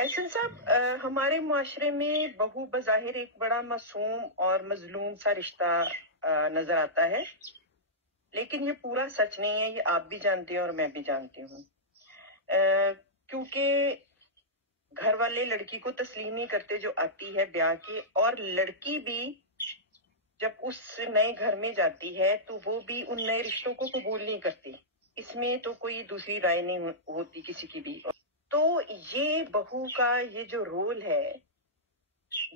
احسن صاحب، ہمارے معاشرے میں بہو بظاہر ایک بڑا معصوم اور مظلوم سا رشتہ نظر آتا ہے، لیکن یہ پورا سچ نہیں ہے، یہ آپ بھی جانتے ہیں اور میں بھی جانتی ہوں۔ کیونکہ گھر والے لڑکی کو تسلیم نہیں کرتے جو آتی ہے بیاہ کے، اور لڑکی بھی جب اس نئے گھر میں جاتی ہے تو وہ بھی ان نئے رشتوں کو قبول نہیں کرتی۔ اس میں تو کوئی دوسری رائے نہیں ہوتی کسی کی بھی۔ تو یہ بہو کا یہ جو رول ہے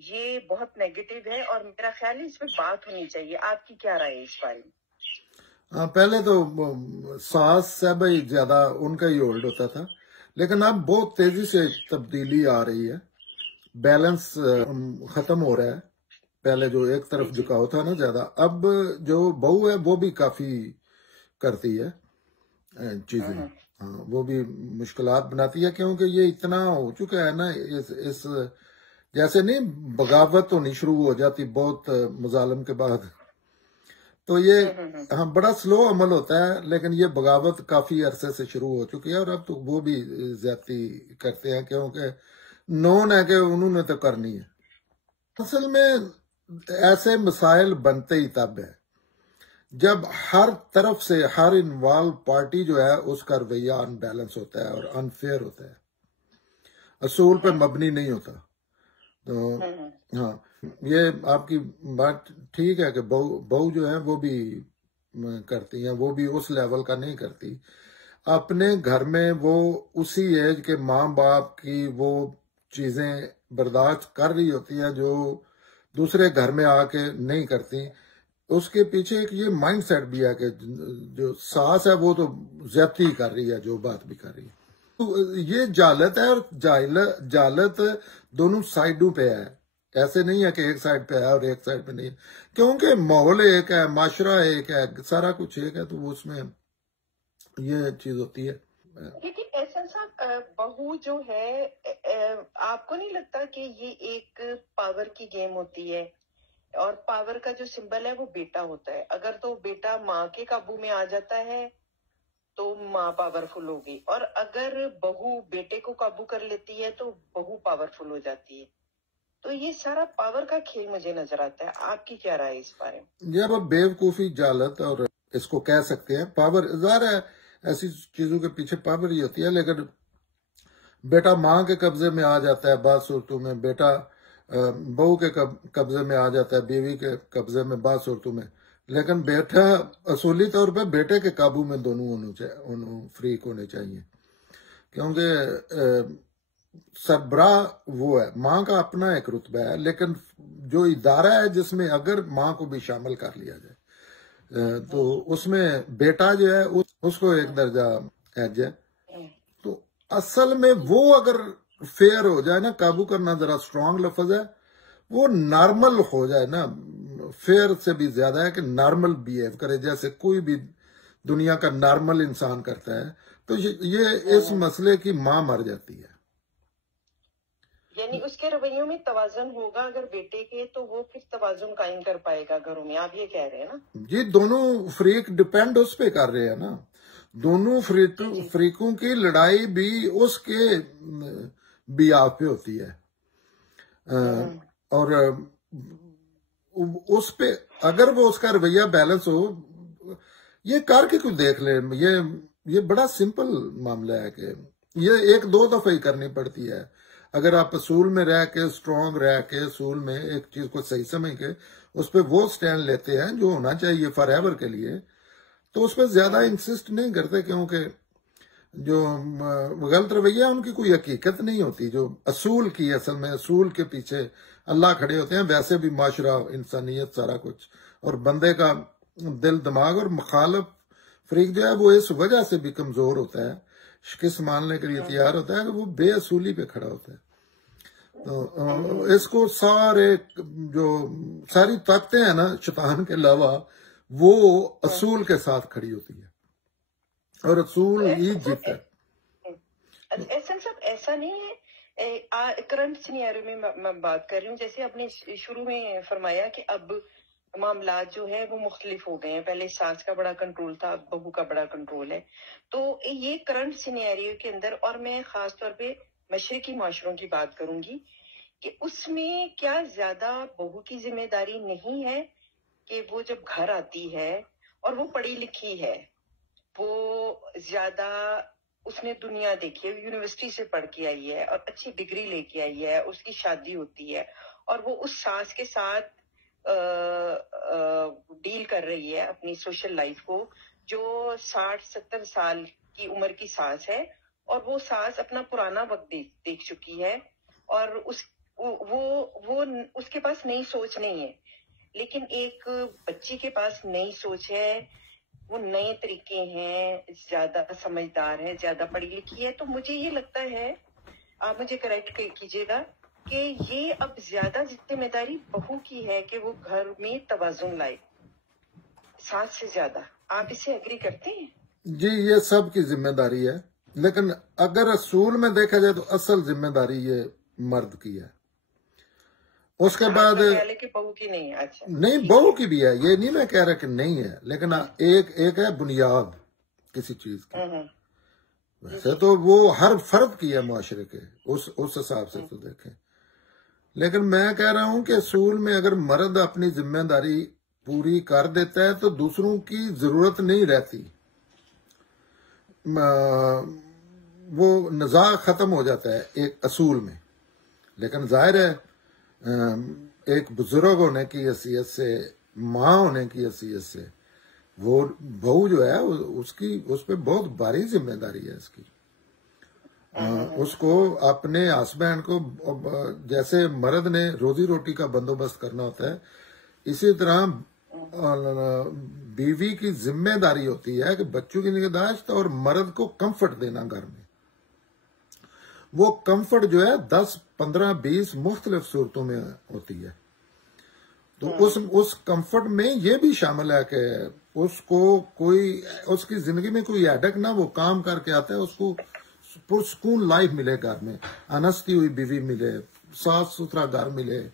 یہ بہت نیگیٹو ہے، اور میرا خیال ہے اس پہ بات ہونی چاہیے۔ آپ کی کیا رائے ہے اس بارے میں؟ پہلے تو ساس صاحبہ ہی زیادہ ان کا ہی ہولڈ ہوتا تھا، لیکن اب بہت تیزی سے تبدیلی آ رہی ہے، بیلنس ختم ہو رہا ہے۔ پہلے جو ایک طرف جھکاؤ تھا نا زیادہ، اب جو بہو ہے وہ بھی کافی کرتی ہے چیزیں، وہ بھی مشکلات بناتی ہے، کیونکہ یہ اتنا ہو چکا ہے نا، اس جیسے نہیں بغاوت ہونی شروع ہو جاتی بہت مظالم کے بعد، تو یہ بڑا سلو عمل ہوتا ہے، لیکن یہ بغاوت کافی عرصے سے شروع ہو چکی ہے، اور اب تو وہ بھی زیادتی کرتے ہیں کیونکہ نون ہے کہ انہوں نے تو کرنی ہے۔ اصل میں ایسے مسائل بنتے ہی تب ہے جب ہر طرف سے ہر انوالو پارٹی جو ہے اس کا رویہ ان بیلنس ہوتا ہے اور انفیئر ہوتا ہے، اصول پہ مبنی نہیں ہوتا۔ تو ہاں، یہ آپ کی بات ٹھیک ہے کہ بہو جو ہے وہ بھی کرتی ہیں، وہ بھی اس لیول کا نہیں کرتی۔ اپنے گھر میں وہ اسی ایج کے ماں باپ کی وہ چیزیں برداشت کر رہی ہوتی ہیں جو دوسرے گھر میں آ کے نہیں کرتی۔ اس کے پیچھے ایک یہ مائنڈ سیٹ بھی ہے کہ جو ساس ہے وہ تو زیادتی کر رہی ہے جو بات بھی کر رہی ہے۔ تو یہ جہالت ہے، اور جہالت دونوں سائڈوں پہ ہے، ایسے نہیں ہے کہ ایک سائڈ پہ ہے اور ایک سائڈ پہ نہیں ہے، کیونکہ ماحول ایک ہے، معاشرہ ایک ہے، سارا کچھ ایک ہے، تو اس میں یہ چیز ہوتی ہے۔ لیکن احسن صاحب، بہو جو ہے، آپ کو نہیں لگتا کہ یہ ایک پاور کی گیم ہوتی ہے؟ اور پاور کا جو سمبل ہے وہ بیٹا ہوتا ہے۔ اگر تو بیٹا ماں کے قابو میں آ جاتا ہے تو ماں پاورفل ہوگی، اور اگر بہو بیٹے کو قابو کر لیتی ہے تو بہو پاورفل ہو جاتی ہے۔ تو یہ سارا پاور کا کھیل مجھے نظر آتا ہے۔ آپ کی کیا رائے اس بارے میں؟ یہ بیوقوفی، جہالت، اور اس کو کہہ سکتے ہیں پاور۔ ظاہر ہے ایسی چیزوں کے پیچھے پاور ہی ہوتی ہے، لیکن بیٹا ماں کے قبضے میں آ جاتا ہے بعض صورتوں میں، بیٹا بہو کے قبضے میں آ جاتا ہے، بیوی کے قبضے میں بعض صورتوں میں، لیکن بیٹا اصولی طور پہ بیٹے کے قابو میں دونوں فریق ہونے چاہیے، کیونکہ سربراہ وہ ہے، ماں کا اپنا ایک رتبہ ہے، لیکن جو ادارہ ہے جس میں اگر ماں کو بھی شامل کر لیا جائے تو اس میں بیٹا جو ہے اس کو ایک درجہ ایج ہے۔ تو اصل میں وہ اگر فیئر ہو جائے نا، قابو کرنا ذرا اسٹرانگ لفظ ہے، وہ نارمل ہو جائے نا، فیئر سے بھی زیادہ ہے کہ نارمل بیہیو کرے جیسے کوئی بھی دنیا کا نارمل انسان کرتا ہے، تو یہ اس مسئلے کی ماں مر جاتی ہے۔ یعنی اس کے رویوں میں توازن ہوگا اگر بیٹے کے، تو وہ پھر توازن قائم کر پائے گا گھروں میں، آپ یہ کہہ رہے ہیں نا؟ جی، دونوں فریق ڈپینڈ اس پہ کر رہے ہیں نا، دونوں فریقوں کی لڑائی بھی اس کے بیاف پہ ہوتی ہے، اور اس پہ اگر وہ اس کا رویہ بیلنس ہو، یہ کر کے کچھ دیکھ لیں، یہ بڑا سمپل معاملہ ہے کہ یہ ایک دو دفعہ ہی کرنی پڑتی ہے۔ اگر آپ اصول میں رہ کے، اسٹرانگ رہ کے، اصول میں ایک چیز کو صحیح سمجھ کے اس پہ وہ سٹینڈ لیتے ہیں جو ہونا چاہیے فار ایور کے لیے، تو اس پہ زیادہ انسسٹ نہیں کرتے، کیونکہ جو غلط رویہ ان کی کوئی حقیقت نہیں ہوتی، جو اصول کی، اصل میں اصول کے پیچھے اللہ کھڑے ہوتے ہیں۔ ویسے بھی معاشرہ، انسانیت، سارا کچھ، اور بندے کا دل دماغ، اور مخالف فریق جو ہے وہ اس وجہ سے بھی کمزور ہوتا ہے، شکست ماننے کے لیے تیار ہوتا ہے کہ وہ بے اصولی پہ کھڑا ہوتا ہے۔ تو اس کو ساری طاقتیں ہیں نا شیطان کے علاوہ، وہ اصول کے ساتھ کھڑی ہوتی ہے، اور اصول ہی جیتا ہے۔ احسن صاحب، ایسا نہیں ہے کرنٹ سینیریو میں میں بات کر رہی ہوں، جیسے آپ نے شروع میں فرمایا کہ اب معاملات جو ہے وہ مختلف ہو گئے ہیں، پہلے ساس کا بڑا کنٹرول تھا، اب بہو کا بڑا کنٹرول ہے۔ تو یہ کرنٹ سینیریو کے اندر، اور میں خاص طور پہ مشرقی معاشروں کی بات کروں گی کہ اس میں کیا زیادہ بہو کی ذمہ داری نہیں ہے کہ وہ جب گھر آتی ہے اور وہ پڑھی لکھی ہے, وہ زیادہ اس نے دنیا دیکھی ہے, یونیورسٹی سے پڑھ کے آئی ہے اور اچھی ڈگری لے کے آئی ہے, اس کی شادی ہوتی ہے اور وہ اس ساس کے ساتھ ڈیل کر رہی ہے اپنی سوشل لائف کو, جو 60-70 سال کی عمر کی ساس ہے, اور وہ ساس اپنا پرانا وقت دیکھ چکی ہے, اور اس کے پاس نئی سوچ نہیں ہے. لیکن ایک بچی کے پاس نئی سوچ ہے, وہ نئے طریقے ہیں, زیادہ سمجھدار ہے, زیادہ پڑھی لکھی ہے. تو مجھے یہ لگتا ہے, آپ مجھے کریکٹ کیجیے گا, کہ یہ اب زیادہ ذمہ داری بہو کی ہے کہ وہ گھر میں توازن لائے ساس سے زیادہ. آپ اسے ایگری کرتے ہیں؟ جی, یہ سب کی ذمہ داری ہے, لیکن اگر اصول میں دیکھا جائے تو اصل ذمہ داری یہ مرد کی ہے. اس کے بعد بہو کی نہیں ہے. اچھا, نہیں, بہو کی بھی ہے, یہ نہیں میں کہہ رہا کہ نہیں ہے, لیکن ایک ہے بنیاد کسی چیز کی. ویسے تو وہ ہر فرد کی ہے معاشرے کے, اس حساب سے تو دیکھیں. لیکن میں کہہ رہا ہوں کہ اصول میں اگر مرد اپنی ذمہ داری پوری کر دیتا ہے تو دوسروں کی ضرورت نہیں رہتی, وہ نزاع ختم ہو جاتا ہے ایک اصول میں. لیکن ظاہر ہے ایک بزرگ ہونے کی حیثیت سے, ماں ہونے کی حیثیت سے, وہ بہو جو ہے اس پہ بہت بھاری ذمہ داری ہے اس کی. اس کو اپنے ہسبینڈ کو, جیسے مرد نے روزی روٹی کا بندوبست کرنا ہوتا ہے, اسی طرح بیوی کی ذمہ داری ہوتی ہے کہ بچوں کی نگہداشت اور مرد کو کمفرٹ دینا گھر میں. وہ کمفرٹ جو ہے 10, 15, 20 مختلف صورتوں میں ہوتی ہے. تو اس کمفرٹ میں یہ بھی شامل ہے کہ اس کو اس کی زندگی میں کوئی ہیڈک نہ, وہ کام کر کے آتا ہے, اس کو پرسکون لائف ملے, گھر میں انستی ہوئی بیوی ملے, صاف ستھرا گھر ملے,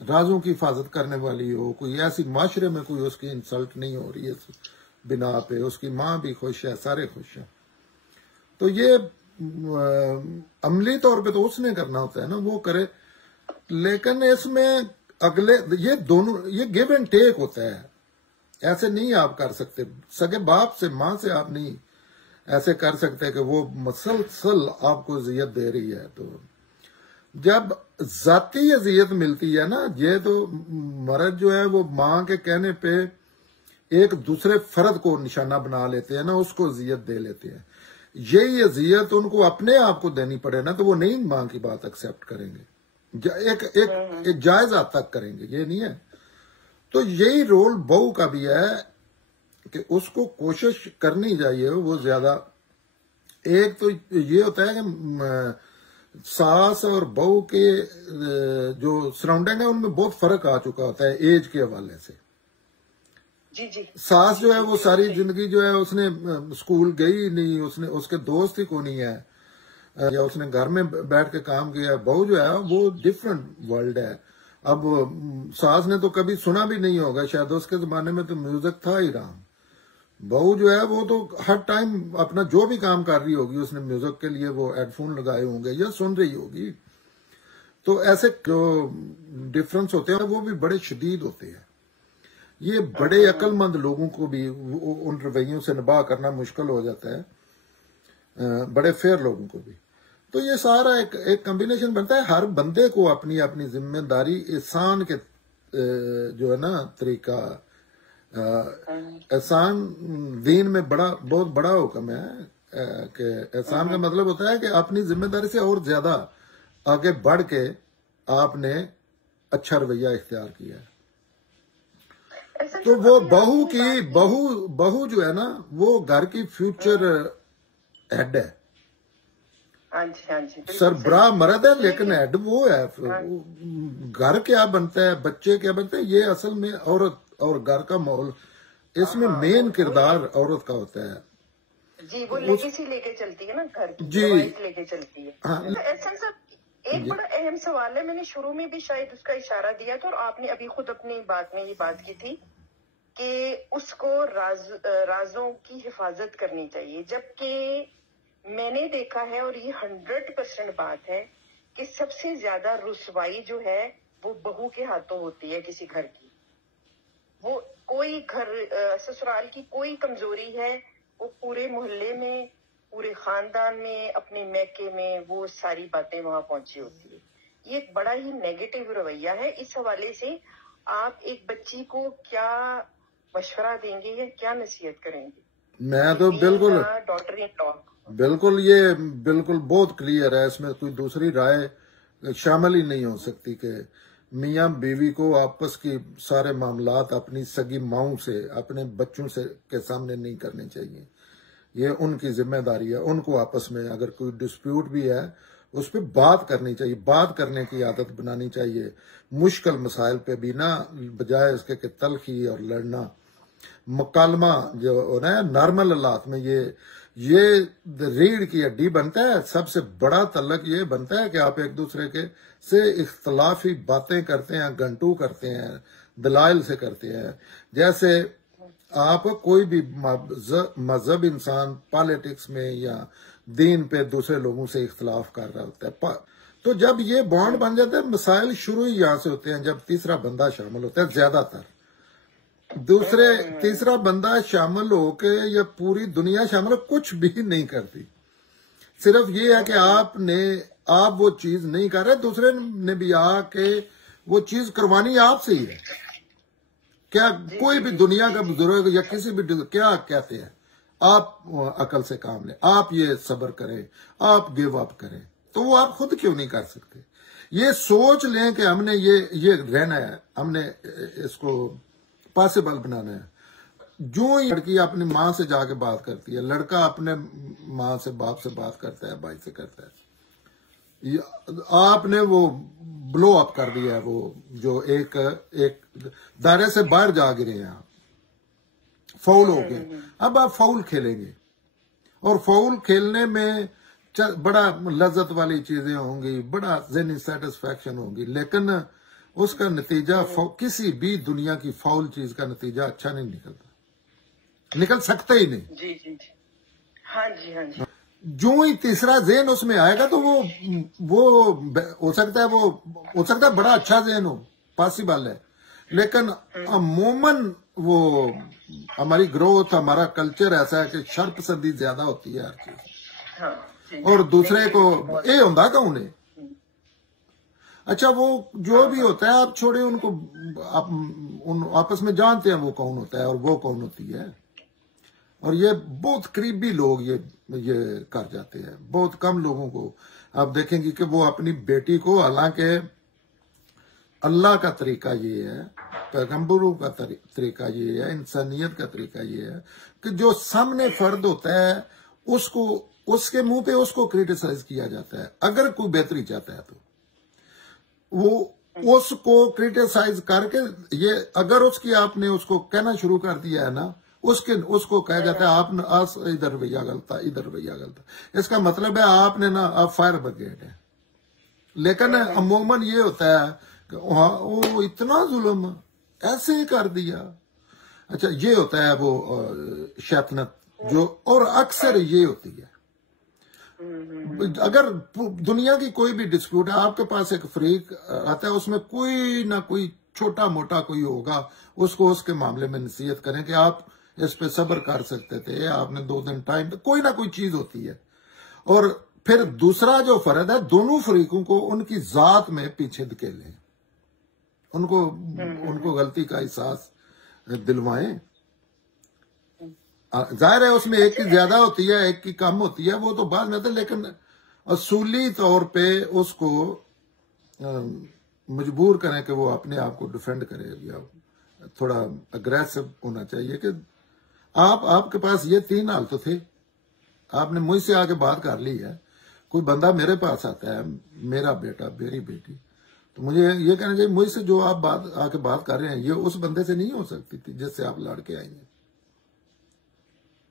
رازوں کی حفاظت کرنے والی ہو, کوئی ایسی معاشرے میں کوئی اس کی انسلٹ نہیں ہو رہی ہے بنا پہ, اس کی ماں بھی خوش ہے, سارے خوش ہیں. تو یہ عملی طور پہ تو اس نے کرنا ہوتا ہے نا, وہ کرے. لیکن اس میں یہ گیو اینڈ ٹیک ہوتا ہے, ایسے نہیں آپ کر سکتے. سگے باپ سے, ماں سے آپ نہیں ایسے کر سکتے کہ وہ مسلسل آپ کو اذیت دے رہی ہے. تو جب ذاتی اذیت ملتی ہے نا, یہ تو مرد جو ہے وہ ماں کے کہنے پہ ایک دوسرے فرد کو نشانہ بنا لیتے ہیں نا, اس کو اذیت دے لیتے ہیں. یہی اذیت ان کو اپنے آپ کو دینی پڑے نا, تو وہ نہیں ماں کی بات ایکسپٹ کریں گے, ایک جائز حد تک کریں گے, یہ نہیں ہے. تو یہی رول بہو کا بھی ہے کہ اس کو کوشش کرنی چاہیے وہ زیادہ. ایک تو یہ ہوتا ہے کہ ساس اور بہو کے جو سراؤنڈنگ ہے ان میں بہت فرق آ چکا ہوتا ہے ایج کے حوالے سے. ساس جو ہے وہ ساری زندگی جو ہے اس نے اسکول گئی نہیں, اس کے دوست ہی کو نہیں ہے, یا اس نے گھر میں بیٹھ کے کام کیا. بہو جو ہے وہ ڈفرنٹ ورلڈ ہے. اب ساس نے تو کبھی سنا بھی نہیں ہوگا شاید, اس کے زمانے میں تو میوزک تھا ہی رام. بہو جو ہے وہ تو ہر ٹائم اپنا جو بھی کام کر رہی ہوگی, اس نے میوزک کے لیے وہ ہیڈ فون لگائے ہوں گے یا سن رہی ہوگی. تو ایسے جو ڈفرنس ہوتے ہیں وہ بھی بڑے شدید ہوتے ہیں. یہ بڑے عقل مند لوگوں کو بھی ان رویوں سے نباہ کرنا مشکل ہو جاتا ہے, بڑے فیئر لوگوں کو بھی. تو یہ سارا ایک کمبینیشن بنتا ہے. ہر بندے کو اپنی اپنی ذمہ داری, احسان کے جو ہے نا طریقہ, احسان دین میں بہت بڑا حکم ہے کہ احسان کا مطلب ہوتا ہے کہ اپنی ذمہ داری سے اور زیادہ آگے بڑھ کے آپ نے اچھا رویہ اختیار کیا ہے. تو وہ بہو جو ہے نا وہ گھر کی فیوچر ہیڈ ہے. سربراہ مرد ہے لیکن ہیڈ وہ ہے. گھر کیا بنتا ہے, بچے کیا بنتے ہیں, یہ اصل میں عورت اور گھر کا ماحول, اس میں مین کردار عورت کا ہوتا ہے. جی, وہ لیگیسی لے کے چلتی ہے نا, گھر کی جی لے کے چلتی ہے. احسان صاحب ایک بڑا اہم سوال ہے, میں نے شروع میں بھی شاید اس کا اشارہ دیا تھا, اور آپ نے ابھی خود اپنی بات میں یہ بات کی تھی کہ اس کو رازوں کی حفاظت کرنی چاہیے, جبکہ میں نے دیکھا ہے اور یہ 100% بات ہے کہ سب سے زیادہ رسوائی جو ہے وہ بہو کے ہاتھوں ہوتی ہے کسی گھر کی. وہ کوئی گھر سسرال کی کوئی کمزوری ہے وہ پورے محلے میں پورے خاندان میں اپنے میکے میں وہ ساری باتیں وہاں پہنچی ہوتی ہے. یہ ایک بڑا ہی نیگیٹو رویہ ہے. اس حوالے سے آپ ایک بچی کو کیا مشورہ دیں گے یا کیا نصیحت کریں گے؟ میں تو بالکل ڈاٹر ان لا بالکل یہ بالکل بہت کلیئر ہے، اس میں کوئی دوسری رائے شامل ہی نہیں ہو سکتی کہ میاں بیوی کو آپس کی سارے معاملات اپنی سگی ماؤں سے اپنے بچوں سے کے سامنے نہیں کرنے چاہیے. یہ ان کی ذمہ داری ہے. ان کو آپس میں اگر کوئی ڈسپیوٹ بھی ہے اس پہ بات کرنی چاہیے، بات کرنے کی عادت بنانی چاہیے. مشکل مسائل پہ بھی نہ بجائے اس کے کہ تلخی اور لڑنا، مکالمہ جو ہو رہا ہے نارمل حالات میں یہ ریڑھ کی ہڈی بنتا ہے. سب سے بڑا تعلق یہ بنتا ہے کہ آپ ایک دوسرے کے سے اختلافی باتیں کرتے ہیں، گھنٹو کرتے ہیں، دلائل سے کرتے ہیں. جیسے آپ کوئی بھی مذہب انسان پالیٹکس میں یا دین پہ دوسرے لوگوں سے اختلاف کر رہا ہوتا ہے، تو جب یہ بانڈ بن جاتا ہے مسائل شروع ہی یہاں سے ہوتے ہیں جب تیسرا بندہ شامل ہوتا ہے. زیادہ تر تیسرا بندہ شامل ہو کے یا پوری دنیا شامل ہو کچھ بھی نہیں کرتی. صرف یہ ہے کہ آپ وہ چیز نہیں کر رہے، دوسرے نے بھی آ کے وہ چیز کروانی آپ سے ہی ہے. کیا کوئی بھی دنیا کا بزرگ یا کسی بھی کیا کہتے ہیں آپ عقل سے کام لیں، آپ یہ صبر کریں، آپ گیو اپ کریں، تو وہ آپ خود کیوں نہیں کر سکتے؟ یہ سوچ لیں کہ ہم نے یہ رہنا ہے، ہم نے اس کو پاسبل بنانا ہے. جو ہی لڑکی اپنی ماں سے جا کے بات کرتی ہے، لڑکا اپنے ماں سے باپ سے بات کرتا ہے، بھائی سے کرتا ہے، آپ نے وہ بلو اپ کر دیا ہے، وہ جو ایک دائرے سے باہر جا گرے ہیں، آپ فاؤل ہو گئے. اب آپ فاؤل کھیلیں گے اور فاؤل کھیلنے میں بڑا لذت والی چیزیں ہوں گی، بڑا ذہنی سیٹسفیکشن ہوگی، لیکن اس کا نتیجہ کسی بھی دنیا کی فاؤل چیز کا نتیجہ اچھا نہیں نکل سکتا ہی نہیں. جی جی جی ہاں جی ہاں جی. جو ہی تیسرا ذہن اس میں آئے گا تو وہ ہو سکتا ہے بڑا اچھا ذہن ہو، پاسبل ہے، لیکن عموماً وہ ہماری گروتھ، ہمارا کلچر ایسا ہے کہ شر پسندی زیادہ ہوتی ہے ہر چیز، اور دوسرے کو یہ ہوندا کون ہے. اچھا وہ جو بھی ہوتا ہے آپ چھوڑے ان کو، آپس میں جانتے ہیں وہ کون ہوتا ہے اور وہ کون ہوتی ہے. اور یہ بہت قریبی لوگ یہ کر جاتے ہیں. بہت کم لوگوں کو آپ دیکھیں گے کہ وہ اپنی بیٹی کو، حالانکہ اللہ کا طریقہ یہ ہے، پیغمبروں کا طریقہ یہ ہے، انسانیت کا طریقہ یہ ہے کہ جو سامنے فرد ہوتا ہے اس کے منہ پہ اس کو کریٹیسائز کیا جاتا ہے. اگر کوئی بہتری چاہتا ہے تو وہ اس کو کریٹیسائز کر کے اگر آپ نے اس کو کہنا شروع کر دیا ہے نا، اس کو کہا جاتا ہے آپ نے ادھر رویہ غلط ہے، ادھر رویہ غلط ہے. اس کا مطلب ہے آپ نے آپ فائر بریگیڈ ہے. لیکن عموماً یہ ہوتا ہے کہ وہ اتنا ظلم ایسے ہی کر دیا. اچھا یہ ہوتا ہے وہ شیطنت جو، اور اکثر یہ ہوتی ہے. اگر دنیا کی کوئی بھی ڈسپیوٹ ہے، آپ کے پاس ایک فریق آتا ہے، اس میں کوئی نہ کوئی چھوٹا موٹا کوئی ہوگا، اس کو اس کے معاملے میں نصیحت کریں کہ آپ اس پہ صبر کر سکتے تھے، آپ نے 2 دن ٹائم، کوئی نہ کوئی چیز ہوتی ہے. اور پھر دوسرا جو فرد ہے، دونوں فریقوں کو ان کی ذات میں پیچھے دھکیلیں، ان کو غلطی کا احساس دلوائیں. ظاہر ہے اس میں ایک کی زیادہ ہوتی ہے، ایک کی کم ہوتی ہے، وہ تو بعد میں آتا ہے، لیکن اصولی طور پہ اس کو مجبور کریں کہ وہ اپنے آپ کو ڈیفینڈ کرے، یا تھوڑا اگریسو ہونا چاہیے کہ آپ کے پاس یہ 3 حال تو تھے، آپ نے مجھ سے آ کے بات کر لی ہے. کوئی بندہ میرے پاس آتا ہے، میرا بیٹا، میری بیٹی، تو مجھے یہ کہنا چاہیے مجھ سے جو آپ آ کے بات کر رہے ہیں یہ اس بندے سے نہیں ہو سکتی تھی جس سے آپ لڑ کے آئی ہیں.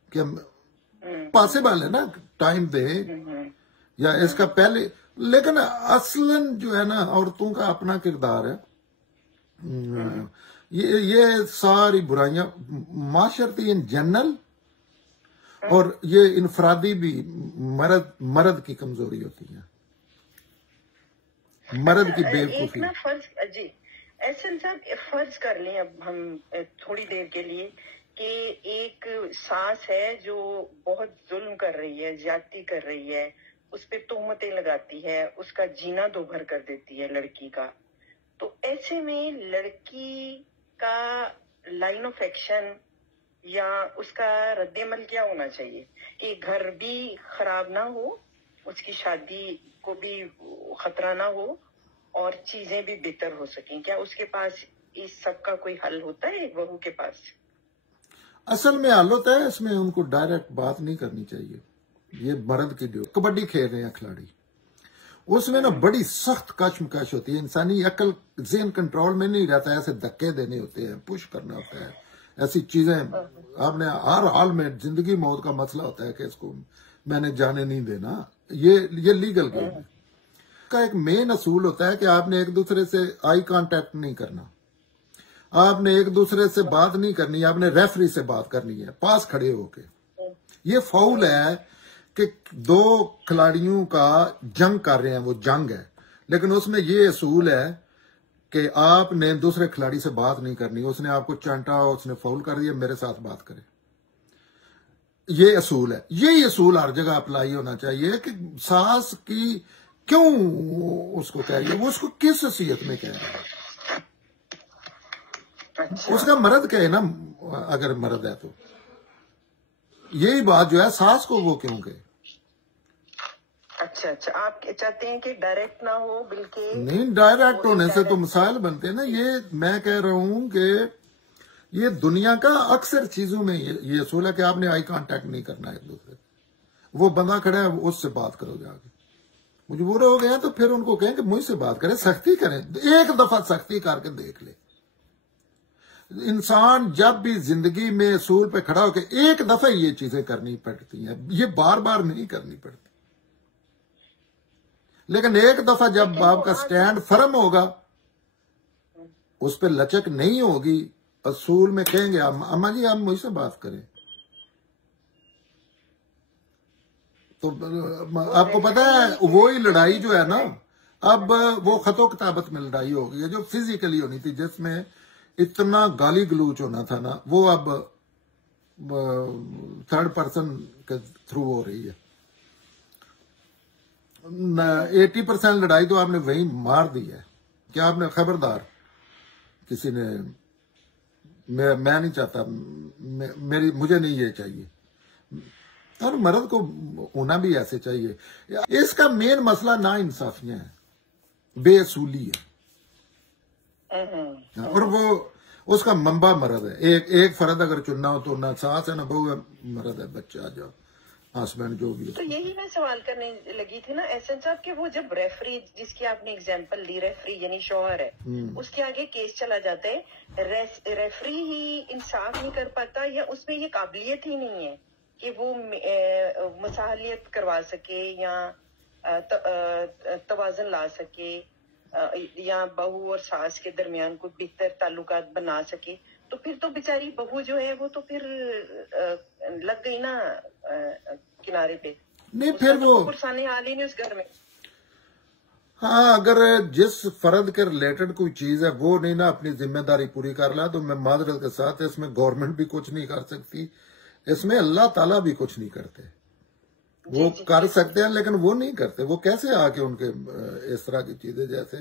کہ پاسبل ہے نا، ٹائم دے یا اس کا پہلے. لیکن اصلاً جو ہے نا عورتوں کا اپنا کردار ہے. یہ ساری برائیاں معاشرتی ان جنرل اور یہ انفرادی بھی مرد کی کمزوری ہوتی ہے، مرد کی بے ایک وقوفی۔ نا فرض جی احسن صاحب، فرض کر لیں اب ہم تھوڑی دیر کے لیے کہ ایک ساس ہے جو بہت ظلم کر رہی ہے، زیادتی کر رہی ہے، اس پہ تہمتیں لگاتی ہے، اس کا جینا دوبھر کر دیتی ہے لڑکی کا، تو ایسے میں لڑکی کا لائن آف ایکشن یا اس کا رد عمل کیا ہونا چاہیے کہ گھر بھی خراب نہ ہو، اس کی شادی کو بھی خطرہ نہ ہو اور چیزیں بھی بہتر ہو سکیں؟ کیا اس کے پاس اس سب کا کوئی حل ہوتا ہے ایک بہو کے پاس؟ اصل میں حل ہوتا ہے، اس میں ان کو ڈائریکٹ بات نہیں کرنی چاہیے۔ یہ مرد کی ڈیوٹی، کبڈی کھیل رہے ہیں کھلاڑی، اس میں نا بڑی سخت کشمکش ہوتی ہے، انسانی عقل ذہن کنٹرول میں نہیں رہتا ہے، ایسے دھکے دینے ہوتے ہیں، پش کرنا ہوتا ہے، ایسی چیزیں آپ نے ہر حال میں زندگی موت کا مسئلہ ہوتا ہے کہ اس کو میں نے جانے نہیں دینا، یہ لیگل گیم ہے۔ کا ایک مین اصول ہوتا ہے کہ آپ نے ایک دوسرے سے آئی کانٹیکٹ نہیں کرنا، آپ نے ایک دوسرے سے بات نہیں کرنی، آپ نے ریفری سے بات کرنی ہے پاس کھڑے ہو کے۔ یہ فاؤل ہے کہ دو کھلاڑیوں کا جنگ کر رہے ہیں، وہ جنگ ہے، لیکن اس میں یہ اصول ہے کہ آپ نے دوسرے کھلاڑی سے بات نہیں کرنی، اس نے آپ کو چانٹا، اس نے فاؤل کر دیا، میرے ساتھ بات کرے، یہ اصول ہے۔ یہی اصول ہر جگہ اپلائی ہونا چاہیے کہ ساس کی کیوں اس کو کہہ رہی ہے، وہ اس کو کس حیثیت میں کہہ رہی ہے، اس کا مرد کہے نا، اگر مرد ہے تو یہی بات جو ہے ساس کو وہ کیوں کہے؟ اچھا، آپ چاہتے ہیں کہ ڈائریکٹ نہ ہو بلکہ نہیں، ڈائریکٹ ہونے سے تو مسائل بنتے ہیں نا۔ یہ میں کہہ رہا ہوں کہ یہ دنیا کا اکثر چیزوں میں یہ اصول ہے کہ آپ نے آئی کانٹیکٹ نہیں کرنا ایک دوسرے سے، وہ بندہ کھڑا ہے اس سے بات کرو جا کے، مجبور ہو گئے تو پھر ان کو کہیں کہ مجھ سے بات کریں، سختی کریں، ایک دفعہ سختی کر کے دیکھ لے۔ انسان جب بھی زندگی میں اصول پہ کھڑا ہو کے ایک دفعہ یہ چیزیں کرنی پڑتی ہیں، یہ بار بار نہیں کرنی پڑتی، لیکن ایک دفعہ جب آپ کا سٹینڈ فرم ہوگا، اس پہ لچک نہیں ہوگی، اصول میں کہیں گے اماں جی آپ مجھ سے بات کریں، تو آپ کو پتا ہے وہی لڑائی جو ہے نا، اب وہ خط و کتابت میں لڑائی ہو گئی ہے جو فزیکلی ہونی تھی، جس میں اتنا گالی گلوچ ہونا تھا نا، وہ اب تھرڈ پرسن کے تھرو ہو رہی ہے۔ 80% لڑائی تو آپ نے وہیں مار دی ہے کہ آپ نے خبردار، کسی نے میں نہیں چاہتا، مجھے نہیں یہ چاہیے، اور مرد کو ہونا بھی ایسے چاہیے۔ اس کا مین مسئلہ نا انصافیاں ہے، بے اصولی ہے، اور وہ اس کا منبع مرد ہے۔ ایک فرد اگر چننا ہو تو نہ ساس ہے نہ بہو ہے، مرد ہے، بچہ جو ہسبینڈ جو بھی ہے۔ تو یہی میں سوال کرنے لگی تھی نا احسن صاحب کہ وہ جب ریفری، جس کی آپ نے اگزامپل دی، ریفری یعنی شوہر ہے، اس کے آگے کیس چلا جاتا ہے، ریفری ہی انصاف نہیں کر پاتا یا اس میں یہ قابلیت ہی نہیں ہے کہ وہ مصالحت کروا سکے یا توازن لا سکے یا بہو اور ساس کے درمیان کوئی بہتر تعلقات بنا سکے، تو پھر تو بیچاری بہو جو ہے وہ تو پھر لگ گئی نا کنارے پہ، نہیں پھر وہ پرسانے حال ہی نہیں اس گھر میں۔ ہاں، اگر جس فرد کے ریلیٹڈ کوئی چیز ہے وہ نہیں نا اپنی ذمہ داری پوری کر لا، تو میں معذرت کے ساتھ اس میں گورنمنٹ بھی کچھ نہیں کر سکتی، اس میں اللہ تعالیٰ بھی کچھ نہیں کرتے، وہ کر سکتے ہیں لیکن وہ نہیں کرتے۔ وہ کیسے آ کے ان کے اس طرح کی چیزیں، جیسے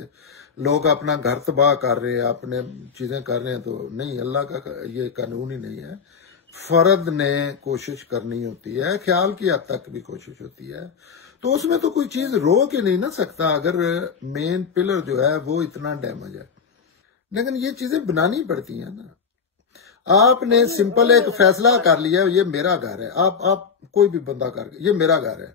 لوگ اپنا گھر تباہ کر رہے ہیں، اپنے چیزیں کر رہے ہیں، تو نہیں، اللہ کا یہ قانون ہی نہیں ہے۔ فرد نے کوشش کرنی ہوتی ہے، خیال کی حد تک بھی کوشش ہوتی ہے، تو اس میں تو کوئی چیز روک ہی نہیں نہ سکتا اگر مین پلر جو ہے وہ اتنا ڈیمیج ہے، لیکن یہ چیزیں بنانی پڑتی ہیں نا۔ آپ نے سمپل ایک فیصلہ کر لیا، یہ میرا گھر ہے، آپ کوئی بھی بندہ کر کے، یہ میرا گھر ہے،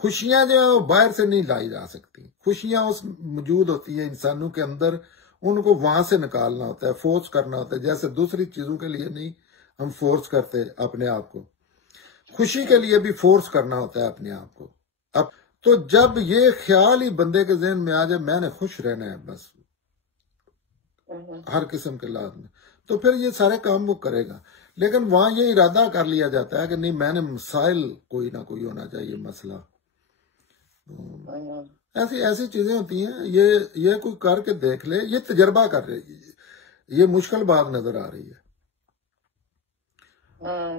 خوشیاں جو ہیں وہ باہر سے نہیں لائی جا سکتی، خوشیاں اس موجود ہوتی ہیں انسانوں کے اندر، ان کو وہاں سے نکالنا ہوتا ہے، فورس کرنا ہوتا ہے، جیسے دوسری چیزوں کے لیے نہیں ہم فورس کرتے اپنے آپ کو، خوشی کے لیے بھی فورس کرنا ہوتا ہے اپنے آپ کو۔ اب تو جب یہ خیال ہی بندے کے ذہن میں آ جائے میں نے خوش رہنا ہے بس ہر قسم کے لحاظ میں، تو پھر یہ سارے کام وہ کرے گا۔ لیکن وہاں یہ ارادہ کر لیا جاتا ہے کہ نہیں میں نے مسائل کوئی نہ کوئی ہونا چاہیے مسئلہ. ایسی چیزیں ہوتی ہیں. یہ کوئی کر کے دیکھ لے, یہ تجربہ کر رہی ہے, یہ مشکل بات نظر آ رہی ہے.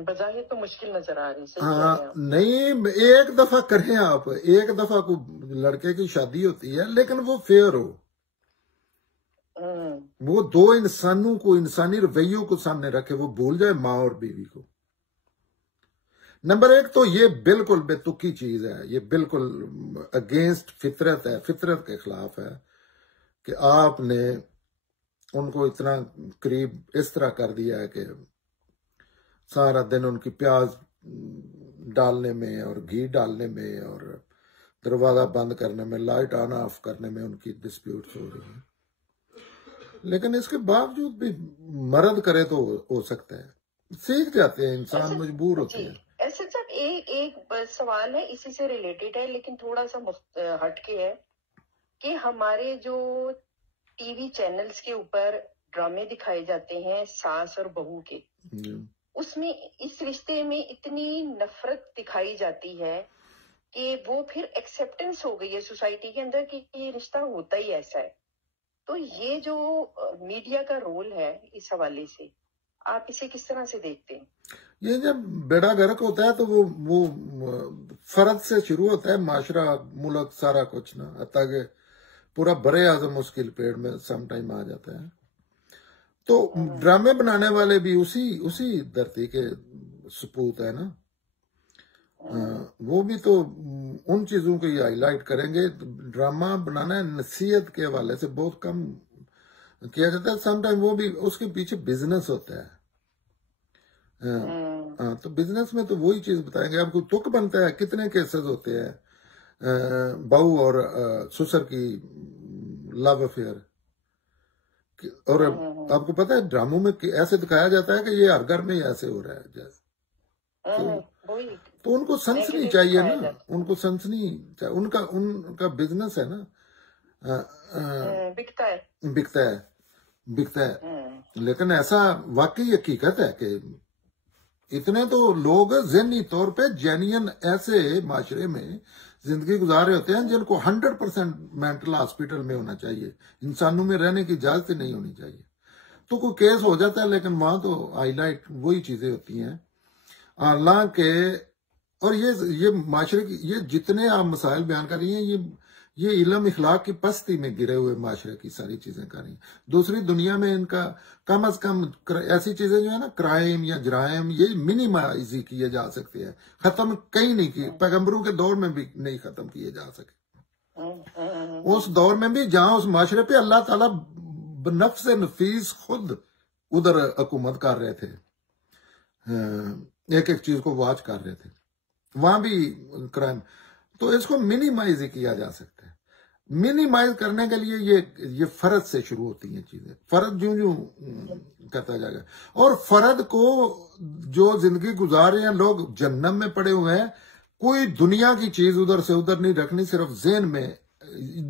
بظاہر تو مشکل نظر آ رہی ہے. ہاں نہیں, ایک دفعہ کریں آپ, ایک دفعہ کوئی لڑکے کی شادی ہوتی ہے لیکن وہ فیئر ہو, وہ دو انسانوں کو, انسانی رویوں کو سامنے رکھے, وہ بھول جائے ماں اور بیوی کو. نمبر ایک تو یہ بالکل بے تکی چیز ہے, یہ بالکل اگینسٹ فطرت ہے, فطرت کے خلاف ہے کہ آپ نے ان کو اتنا قریب اس طرح کر دیا ہے کہ سارا دن ان کی پیاز ڈالنے میں اور گھی ڈالنے میں اور دروازہ بند کرنے میں, لائٹ آن آف کرنے میں ان کی ڈسپیوٹس ہو رہی ہیں. لیکن اس کے باوجود بھی مرد کرے تو ہو سکتا ہے, سیکھ جاتے ہیں, انسان مجبور ہوتے ہیں. ایسے صاحب ایک سوال ہے اسی سے ریلیٹڈ ہے لیکن تھوڑا سا ہٹ کے ہے کہ ہمارے جو ٹی وی چینلز کے اوپر ڈرامے دکھائے جاتے ہیں ساس اور بہو کے, اس میں اس رشتے میں اتنی نفرت دکھائی جاتی ہے کہ وہ پھر ایکسیپٹنس ہو گئی ہے سوسائٹی کے اندر کہ یہ رشتہ ہوتا ہی ایسا ہے. تو یہ جو میڈیا کا رول ہے اس حوالے سے آپ اسے کس طرح سے دیکھتے ہیں؟ یہ جب بیڑا گرک ہوتا ہے تو وہ فرد سے شروع ہوتا ہے, معاشرہ, ملک, سارا کچھ نا, حتیٰ کہ پورا برے اعظم اس کی لپیٹ میں سم ٹائم آ جاتا ہے. تو ڈرامے بنانے والے بھی اسی دھرتی کے سپوت ہے نا, وہ بھی تو ان چیزوں کو ہائی لائٹ کریں گے. ڈرامہ بنانا نصیحت کے حوالے سے بہت کم کیا جاتا ہے. سم ٹائم وہ بھی اس کے پیچھے بزنس ہوتا ہے. تو بزنس میں تو وہی چیز بتائیں گے. اب کوئی تک بنتا ہے, کتنے کیسز ہوتے ہیں بہو اور سسر کی لو افیئر, اور آپ کو پتا ہے ڈراموں میں ایسے دکھایا جاتا ہے کہ یہ ہر گھر میں ہی ایسے ہو رہا ہے جیسے. تو ان کو سنسنی چاہیے نا, ان کو سنسنی چاہیے, ان کا بزنس ہے نا, بکتا ہے. لیکن ایسا واقعی حقیقت ہے کہ اتنے تو لوگ ذہنی طور پہ جینین ایسے معاشرے میں زندگی گزار رہے ہوتے ہیں جن کو 100% مینٹل ہاسپٹل میں ہونا چاہیے, انسانوں میں رہنے کی اجازت نہیں ہونی چاہیے. تو کوئی کیس ہو جاتا ہے لیکن وہاں تو ہائی لائٹ وہی چیزیں ہوتی ہیں. حالانکہ اور یہ معاشرے کی یہ جتنے آپ مسائل بیان کر رہی ہیں یہ علم اخلاق کی پستی میں گرے ہوئے معاشرے کی ساری چیزیں کر رہی ہیں. دوسری دنیا میں ان کا کم از کم ایسی چیزیں جو ہے نا کرائم یا جرائم یہ منیمائز کیے جا سکتے ہیں, ختم کہیں نہیں کیے. پیغمبروں کے دور میں بھی نہیں ختم کیے جا سکے. اس دور میں بھی جہاں اس معاشرے پہ اللہ تعالیٰ بنفس نفیس خود ادھر حکومت کر رہے تھے, ایک چیز کو واچ کر رہے تھے, وہاں بھی کرائم. تو اس کو منیمائز ہی کیا جا سکتا ہے. منیمائز کرنے کے لیے یہ فرد سے شروع ہوتی ہیں چیزیں. فرد جو کرتا جائے گا, اور فرد کو جو زندگی گزار رہے ہیں لوگ جہنم میں پڑے ہوئے ہیں. کوئی دنیا کی چیز ادھر سے ادھر نہیں رکھنی, صرف ذہن میں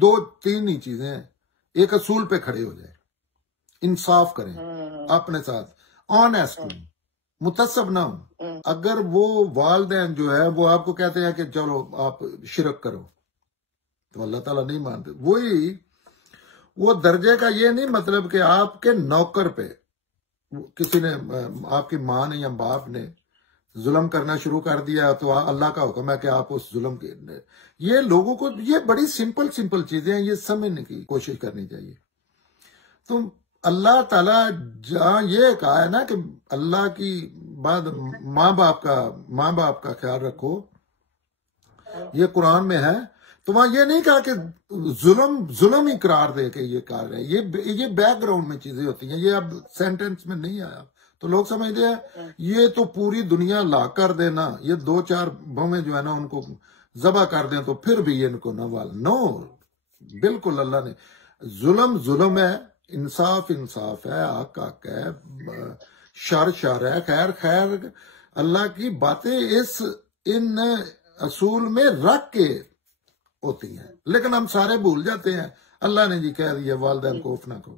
2-3 ہی چیزیں ہیں. ایک اصول پہ کھڑے ہو جائے, انصاف کریں اپنے ساتھ, آنیسٹ ہوں, متصب نہ ہوں. اگر وہ والدین جو ہے وہ آپ کو کہتے ہیں کہ چلو آپ شرک کرو تو اللہ تعالیٰ نہیں مانتے. وہ درجے کا یہ نہیں مطلب کہ آپ کے نوکر پہ کسی نے, آپ کی ماں نے یا باپ نے ظلم کرنا شروع کر دیا تو اللہ کا حکم ہے کہ آپ اس ظلم کے. یہ لوگوں کو یہ بڑی سمپل چیزیں ہیں, یہ سمجھنے کی کوشش کرنی چاہیے. تو اللہ تعالیٰ جہاں یہ کہا ہے نا کہ اللہ کی بعد ماں باپ کا خیال رکھو, یہ قرآن میں ہے. تو وہاں یہ نہیں کہا کہ ظلم ہی قرار دے کے یہ کر رہے ہیں. یہ بیک گراؤنڈ میں چیزیں ہوتی ہیں, یہ اب سینٹنس میں نہیں آیا. تو لوگ سمجھتے ہیں یہ تو پوری دنیا لا کر دینا, یہ 2-4 بویں جو ہے نا ان کو ذبح کر دیں تو پھر بھی ان کو نہ وال. نو, بالکل اللہ نے ظلم ہے, انصاف ہے, حق ہے, شر ہے, خیر. اللہ کی باتیں ان اصول میں رکھ کے ہوتی ہیں, لیکن ہم سارے بھول جاتے ہیں. اللہ نے جی کہہ دیا والدین کو اف نہ کرو.